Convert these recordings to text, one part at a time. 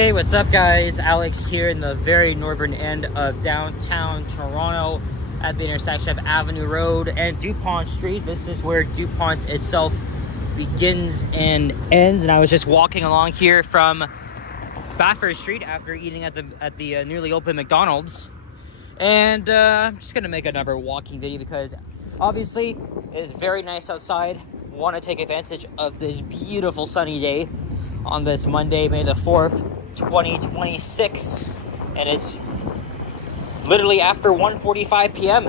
Hey, what's up guys? Alex here in the very northern end of downtown Toronto at the intersection of Avenue Road and DuPont Street. This is where DuPont itself begins and ends, and I was just walking along here from Bathurst Street after eating at the newly opened McDonald's. And I'm just gonna make another walking video because obviously it is very nice outside. Want to take advantage of this beautiful sunny day on this Monday, May the 4th, 2026, and it's literally after 1:45 p.m.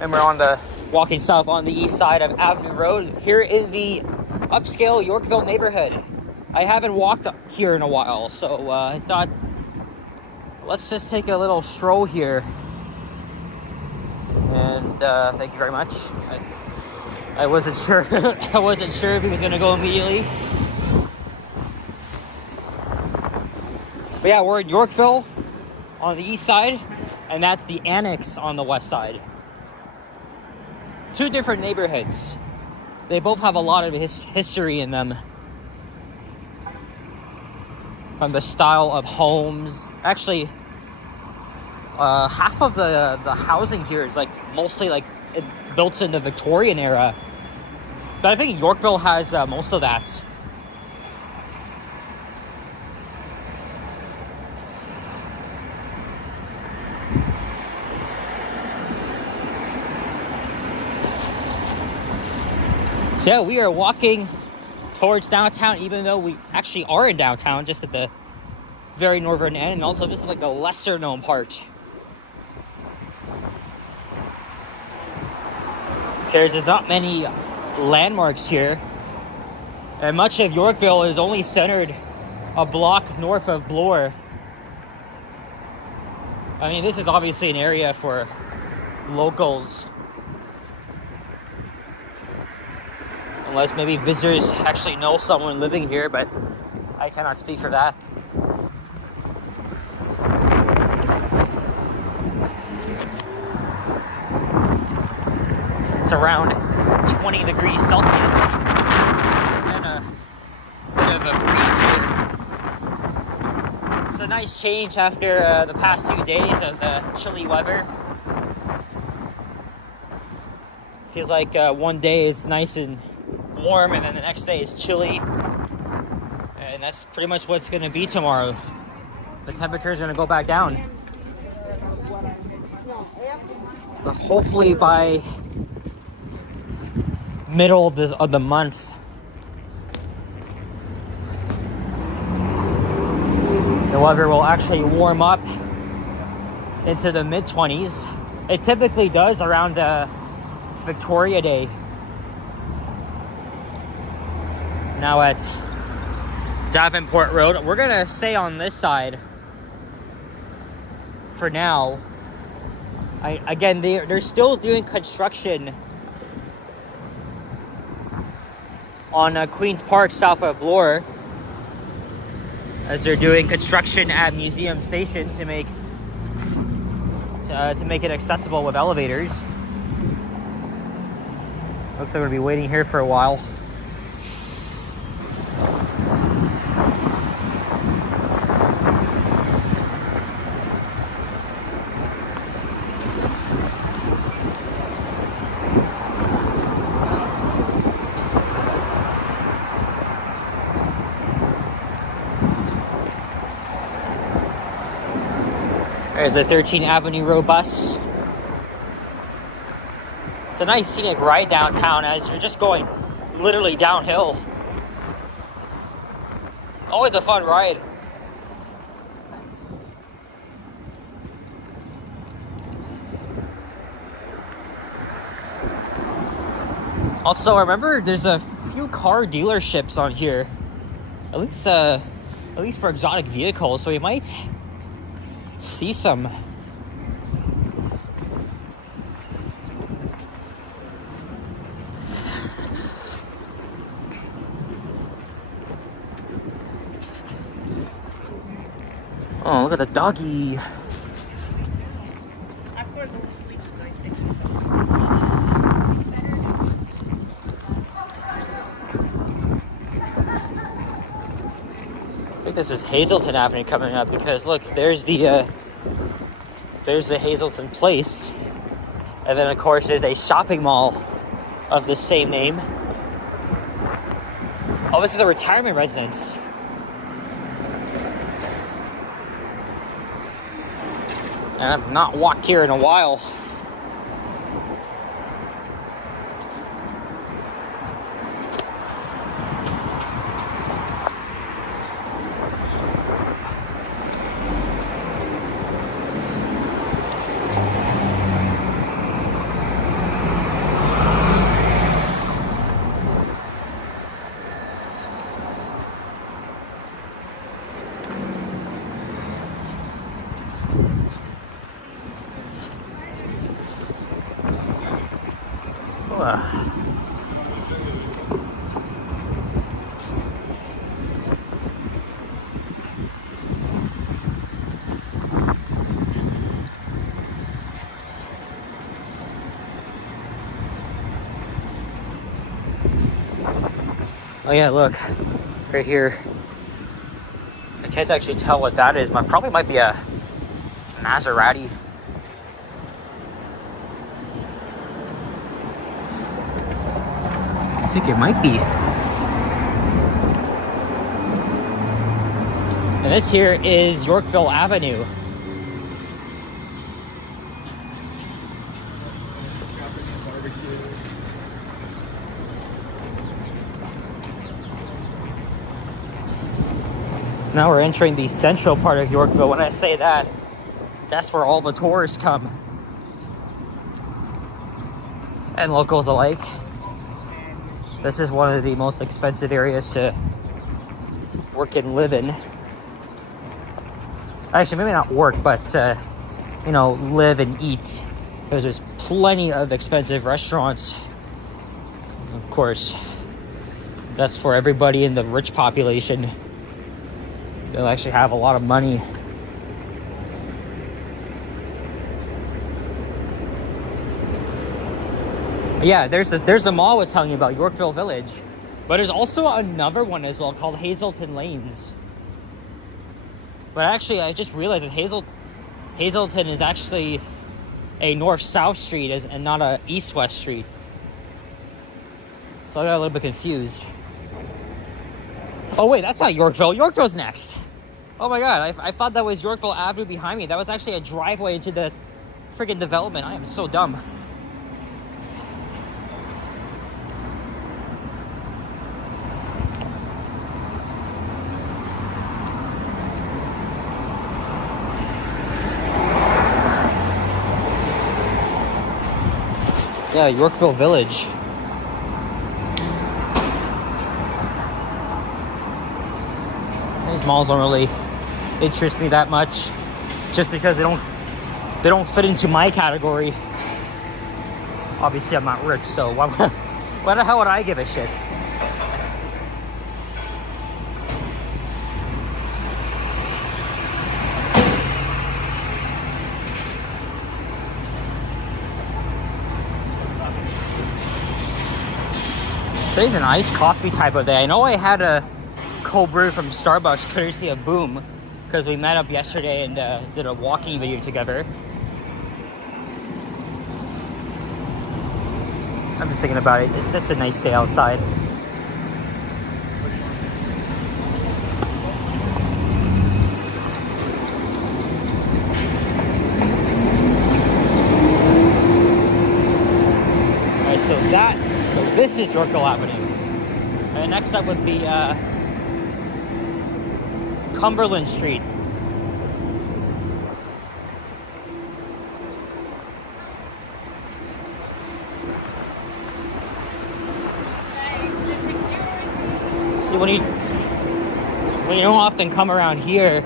and we're on the walking south on the east side of Avenue Road here in the upscale Yorkville neighborhood. I haven't walked here in a while, so I thought let's just take a little stroll here. And thank you very much. I wasn't sure. I wasn't sure if he was gonna go immediately. But yeah, we're in Yorkville on the east side, and that's the Annex on the west side. Two different neighborhoods. They both have a lot of history in them. From the style of homes. Actually, half of the housing here is like mostly like built in the Victorian era. But I think Yorkville has most of that. So yeah, we are walking towards downtown, even though we actually are in downtown, just at the very northern end. And also, this is like the lesser known part. There's not many landmarks here, and much of Yorkville is only centered a block north of Bloor. I mean, this is obviously an area for locals, unless maybe visitors actually know someone living here, but I cannot speak for that. It's around 20 degrees Celsius and a bit of a breeze here. It's a nice change after the past few days of chilly weather. Feels like one day is nice and warm, and then the next day is chilly, and that's pretty much what's going to be tomorrow. The temperature is going to go back down, but hopefully by middle of the month the weather will actually warm up into the mid-20s. It typically does around Victoria Day. Now at Davenport Road, we're gonna stay on this side for now. Again, they're still doing construction on Queen's Park south of Bloor, as they're doing construction at Museum Station to make it accessible with elevators. Looks like we're gonna be waiting here for a while. There's the 13th Avenue Road bus. It's a nice scenic ride downtown as you're just going literally downhill. Always a fun ride. Also, remember there's a few car dealerships on here. At least for exotic vehicles, so we might see some. Oh, look at the doggy. this is Hazelton Avenue coming up, because look, there's the Hazelton Place, and then of course there's a shopping mall of the same name. Oh, this is a retirement residence. And I've not walked here in a while. Oh yeah, look, right here. I can't actually tell what that is, but probably might be a Maserati. I think it might be. And this here is Yorkville Avenue. Now we're entering the central part of Yorkville. When I say that, that's where all the tourists come. And locals alike. This is one of the most expensive areas to work and live in. Actually, maybe not work, but, you know, live and eat. Because there's plenty of expensive restaurants. Of course, that's for everybody in the rich population. They'll actually have a lot of money. Yeah, there's a mall I was telling you about, Yorkville Village. But there's also another one as well called Hazelton Lanes. But actually, I just realized that Hazelton is actually a north-south street and not a east-west street. So I got a little bit confused. Oh wait, that's not Yorkville. Yorkville's next. Oh my god, I thought that was Yorkville Avenue behind me. That was actually a driveway into the freaking development. I am so dumb. Yeah, Yorkville Village. These malls don't really interest me that much, just because they don't fit into my category. Obviously, I'm not rich, so why the hell would I give a shit? Today's an iced coffee type of day. I know I had a cold brew from Starbucks courtesy of Boom, because we met up yesterday and did a walking video together. I'm just thinking about it. It's a nice day outside. Alright, so this is Yorkville Avenue. And next up would be Cumberland Street. See, when you don't often come around here,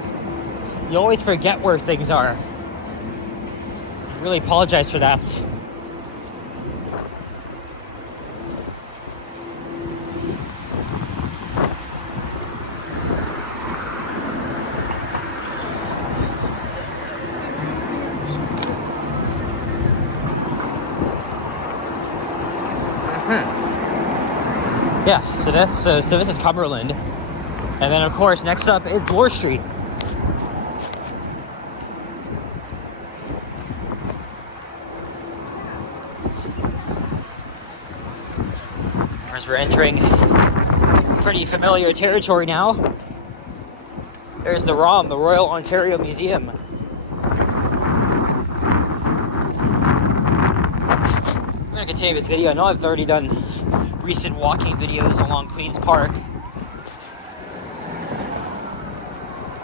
you always forget where things are. I really apologize for that. Yeah, so this is Cumberland, And then, of course, next up is Bloor Street. As we're entering pretty familiar territory now. There's the ROM, the Royal Ontario Museum. I'm gonna continue this video. I know I've already done recent walking videos along Queen's Park.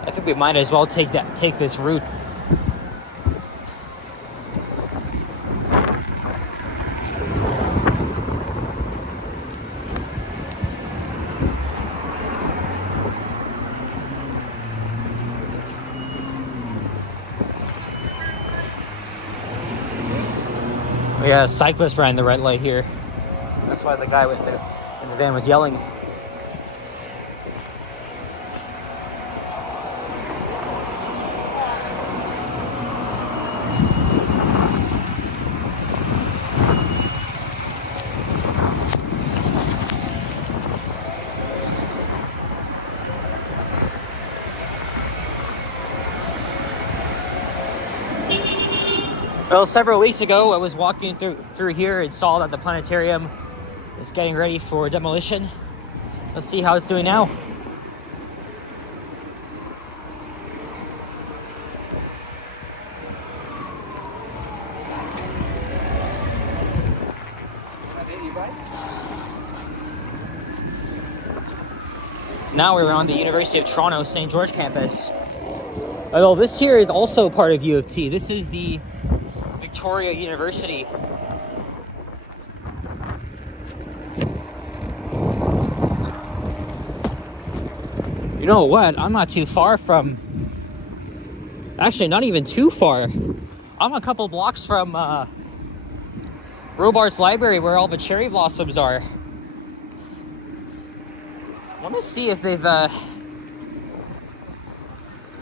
I think we might as well take this route. We got a cyclist ran the red light here. That's why the guy in the van was yelling. Well, several weeks ago, I was walking through here and saw that the planetarium is getting ready for demolition. Let's see how it's doing now. Now we're on the University of Toronto St. George campus. Although this here is also part of U of T. This is the Victoria University. You know what? I'm not too far from... Actually, not even too far. I'm a couple blocks from Robarts Library, where all the cherry blossoms are. Let me see if they've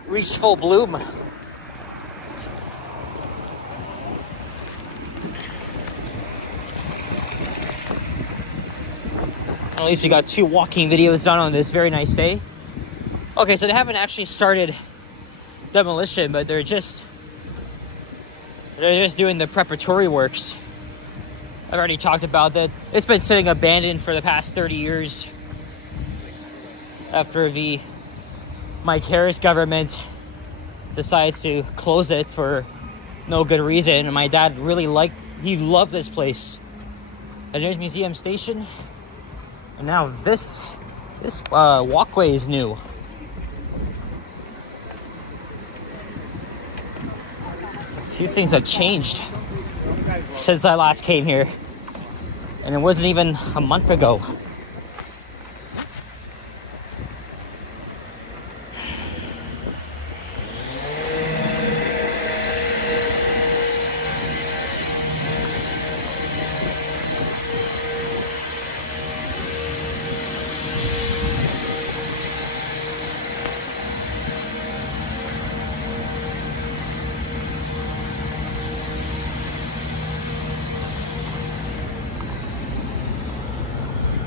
reached full bloom. At least we got 2 walking videos done on this very nice day. Okay, so they haven't actually started demolition, but they're just doing the preparatory works. I've already talked about that. It's been sitting abandoned for the past 30 years after the Mike Harris government decides to close it for no good reason. And my dad really loved this place. And there's Museum Station. And now this walkway is new. A few things have changed since I last came here. And it wasn't even a month ago.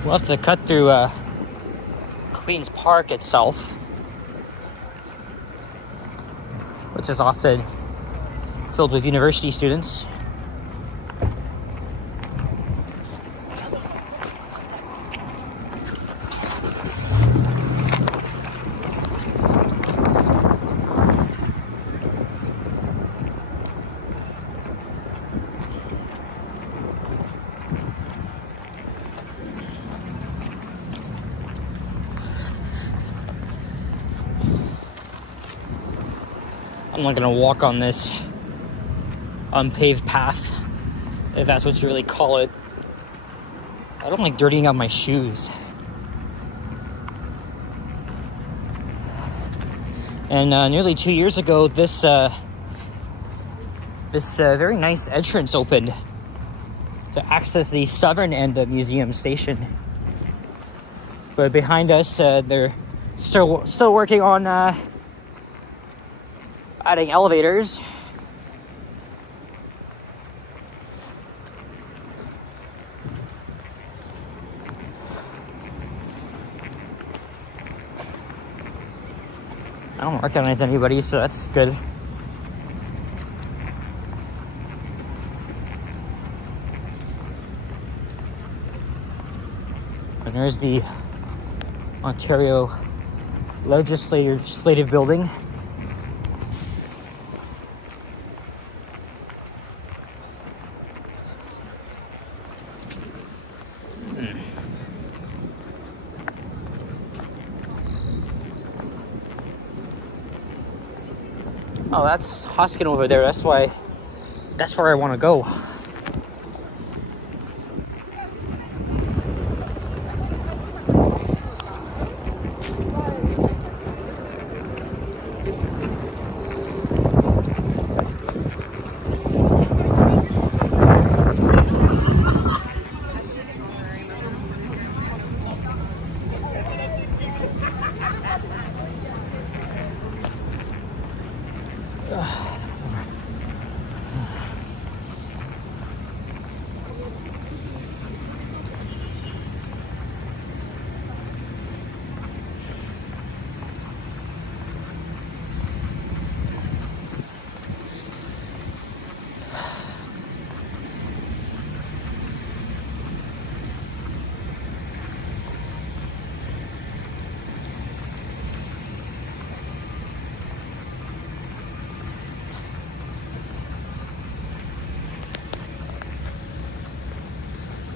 We'll have to cut through Queen's Park itself, which is often filled with university students. I'm not gonna walk on this unpaved path, if that's what you really call it. I don't like dirtying up my shoes. And nearly 2 years ago, this very nice entrance opened to access the southern end of Museum Station. But behind us, they're still working on adding elevators. I don't recognize anybody, so that's good. And there's the Ontario Legislative Building. Oh, that's Hoskin over there. That's where I want to go.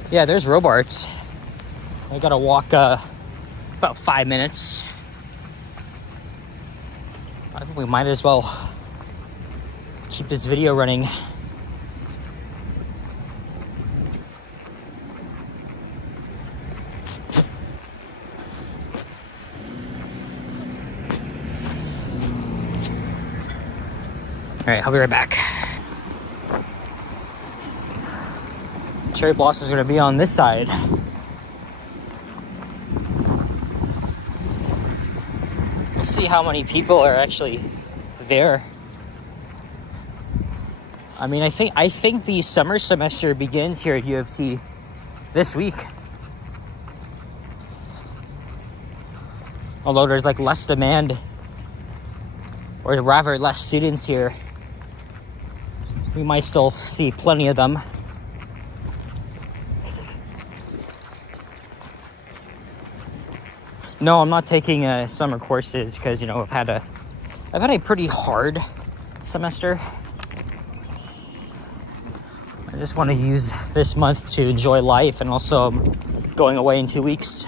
Yeah, there's Robarts. I gotta walk about 5 minutes. I think we might as well keep this video running. All right, I'll be right back. Cherry Blossom's gonna be on this side. We'll see how many people are actually there. I mean, I think the summer semester begins here at U of T this week. Although there's like less demand, or rather less students here, we might still see plenty of them. No, I'm not taking summer courses because, you know, I've had a pretty hard semester. I just want to use this month to enjoy life, and also I'm going away in 2 weeks.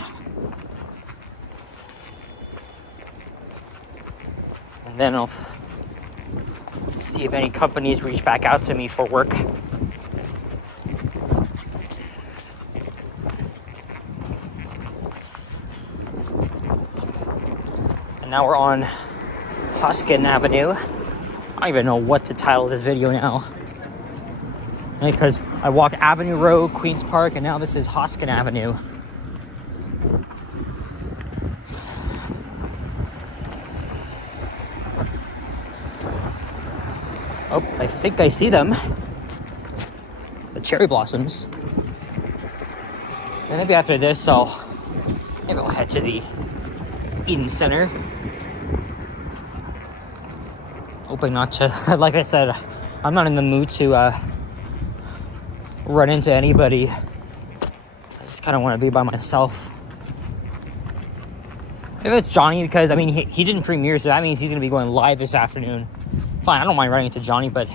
And then I'll see if any companies reach back out to me for work. And now we're on Hoskin Avenue. I don't even know what to title this video now, because I walked Avenue Road, Queens Park, and now this is Hoskin Avenue. Oh, I think I see them. The cherry blossoms. And maybe after this, I'll head to the Eden Center. Hoping not to, like I said, I'm not in the mood to run into anybody. I just kind of want to be by myself. If it's Johnny, because I mean he didn't premiere, so that means he's gonna be going live this afternoon. Fine, I don't mind running into Johnny, but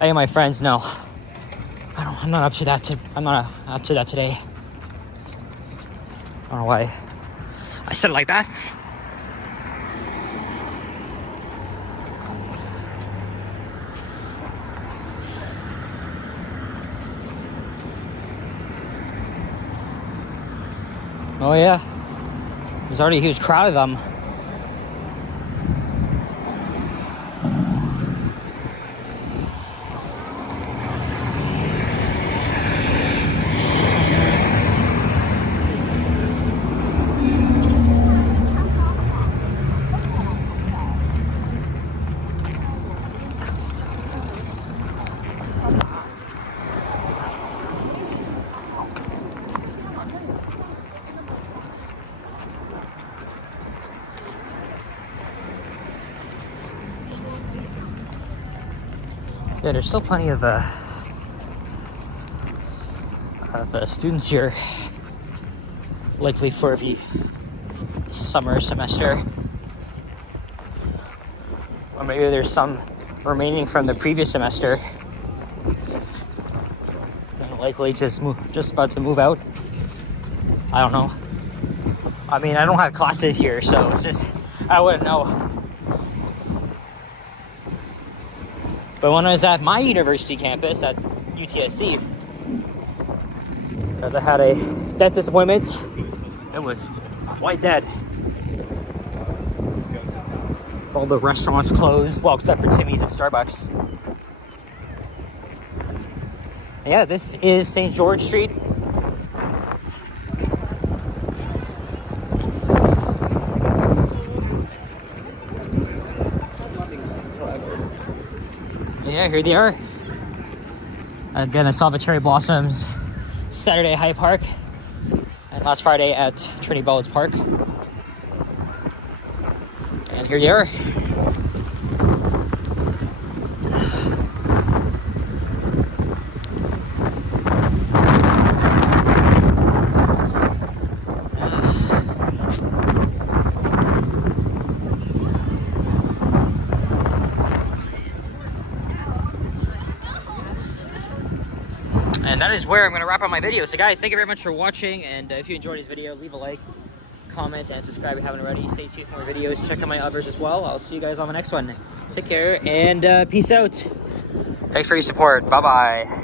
any of my friends, no. I'm not up to that. I'm not up to that today. I don't know why I said it like that. Oh yeah, there's already a huge crowd of them. Yeah, there's still plenty of students here, likely for the summer semester. Or maybe there's some remaining from the previous semester. And likely just about to move out. I don't know. I mean, I don't have classes here, so it's just, I wouldn't know. But when I was at my university campus, at UTSC, because I had a dentist appointment, it was quite dead. All the restaurants closed, well, except for Timmy's and Starbucks. Yeah, this is St. George Street. Yeah, here they are. Again, I saw the cherry blossoms Saturday at Hyde Park and last Friday at Trinity Bellows Park. And here they are. And that is where I'm going to wrap up my video. So guys, thank you very much for watching. And if you enjoyed this video, leave a like, comment, and subscribe if you haven't already. Stay tuned for more videos. Check out my others as well. I'll see you guys on the next one. Take care and peace out. Thanks for your support. Bye-bye.